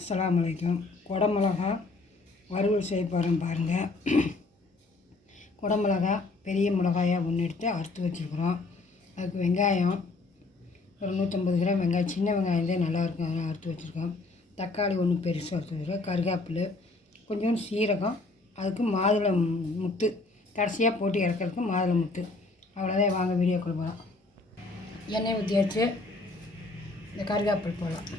அஸ்ஸலாமு அலைக்கும். குடமிளகா வறுவல் செய்ய போகிறோம் பாருங்கள். குடமிளகா பெரிய மிளகாயாக ஒன்று எடுத்து அறுத்து வச்சுருக்குறோம். அதுக்கு வெங்காயம் ஒரு 150 கிராம் வெங்காயம், சின்ன வெங்காயம் தான் நல்லாயிருக்கும், அதெல்லாம் அறுத்து வச்சுருக்கோம். தக்காளி ஒன்று பெருசாக அறுத்து வச்சுருக்கோம். கருவேப்பிலை, கொஞ்சோண்டு சீரகம், அதுக்கு மாதுளை முத்து கடைசியாக போட்டு இறக்கிறதுக்கு மாதுளை முத்து. அவ்வளோதான். வாங்க வீடியோ கொடுக்கலாம். எண்ணெய் ஊற்றியாச்சு. இந்த கருவேப்பிலை போடலாம்.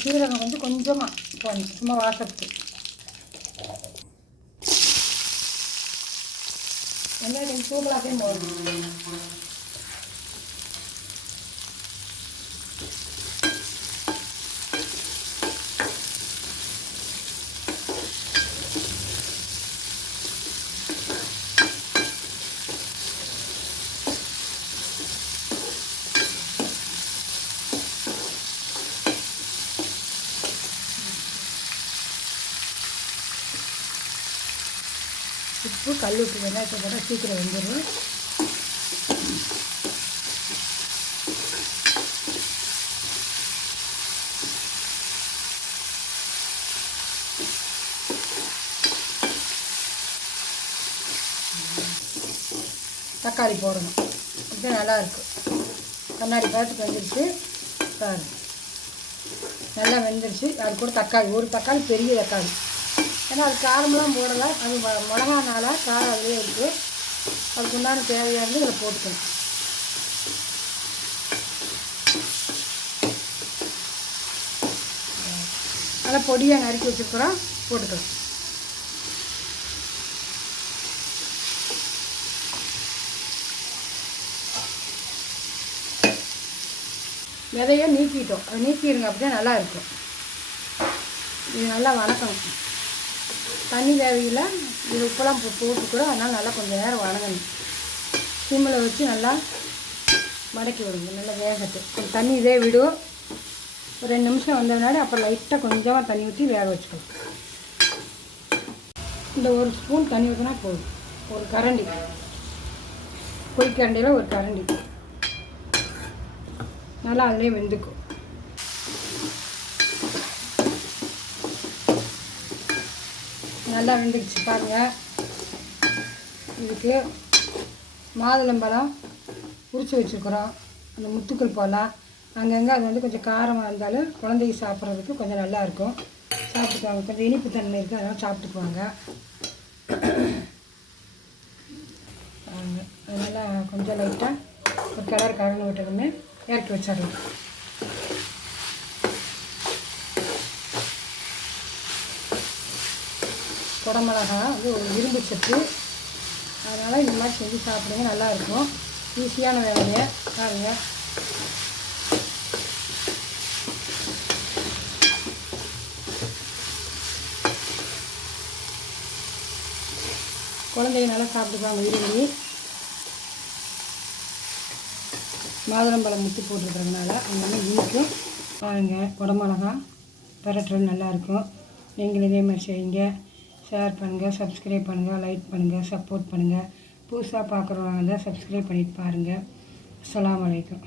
சீரகம் வந்து கொஞ்சமாக போடணும், சும்மா வாசத்துக்கு. வெங்காயம் தூக்கலாக்கே போடணும். உப்பு, கல் உப்பு, வெங்காயத்தை போட்டால் சீக்கிரம் வெந்துடும். தக்காளி போடணும், இதுதான் நல்லாயிருக்கும். கண்ணாடி பார்த்து வெந்துருச்சு பாருங்க, நல்லா வெந்துருச்சு. அது கூட தக்காளி, ஒரு தக்காளி, பெரிய தக்காளி. ஏன்னா அது காரமெல்லாம் போடலை, அது மிளகானால காரம் அதிலே இருக்குது. அதுக்கு உண்டான தேவையானது இதில் போட்டுக்கணும். நல்லா பொடியாக நறுக்கி வச்சுருக்குறோம், போட்டுக்கலாம். விதையை நீக்கிட்டோம், அதை நீக்கிடுங்க, அப்படியே நல்லா இருக்கும். இது நல்லா வணக்கணும். தண்ணி தேவையில்லை, இது உப்பெல்லாம் போட்டுக்கூட, அதனால் நல்லா கொஞ்சம் நேரம் வணங்கணும். சிம்மில் வச்சு நல்லா வதக்கி விடுங்க, நல்லா வேகட்டு. கொஞ்சம் தண்ணி இதே விடும். ஒரு 2 நிமிஷம் வந்ததுனால அப்புறம் லைட்டாக கொஞ்சமாக தண்ணி ஊற்றி வேக வச்சுக்கலாம். இந்த ஒரு ஸ்பூன் தண்ணி ஊற்றினா போதும். ஒரு கரண்டி, பொரிக்கரண்டியில் ஒரு கரண்டி நல்லா அதிலே வெந்துக்கும். நல்லா வெந்துக்குச்சு பாருங்கள். இதுக்கு மாதுளம்பழம் உரித்து வச்சுருக்குறோம், அந்த முத்துக்கள் போடலாம். அங்கங்கே அது வந்து கொஞ்சம் காரமாக இருந்தாலும் குழந்தைக்கு சாப்பிட்றதுக்கு கொஞ்சம் நல்லாயிருக்கும், சாப்பிட்டுக்குவாங்க. கொஞ்சம் இனிப்பு தன்மை இருக்குது, அதனால் சாப்பிட்டுக்குவாங்க. அதனால் கொஞ்சம் லைட்டாக ஒரு கலர் கலந்து விட்டதுமே இறக்கி வச்சிடலாம். குடமிளகா வந்து ஒரு இரும்பு சத்து, அதனால் இந்த மாதிரி செஞ்சு சாப்பிடுங்க, நல்லாயிருக்கும். ஈஸியான வேலையை பாருங்கள். குழந்தைங்க நல்லா சாப்பிட்டுக்குவாங்க விரும்பி. மாதுளம்பழம் முத்து போட்டுருக்கிறதுனால அங்கே இனிக்கும். பாருங்கள், குடமிளகா பரட்டுறது நல்லாயிருக்கும். நீங்களும் இதே மாதிரி செய்யுங்க. ஷேர் பண்ணுங்கள், சப்ஸ்கிரைப் பண்ணுங்கள், லைக் பண்ணுங்கள், சப்போர்ட் பண்ணுங்கள். புதுசாக பார்க்குறவங்க தான் சப்ஸ்கிரைப் பண்ணிட்டு பாருங்கள். அஸ்ஸலாமு அலைக்கும்.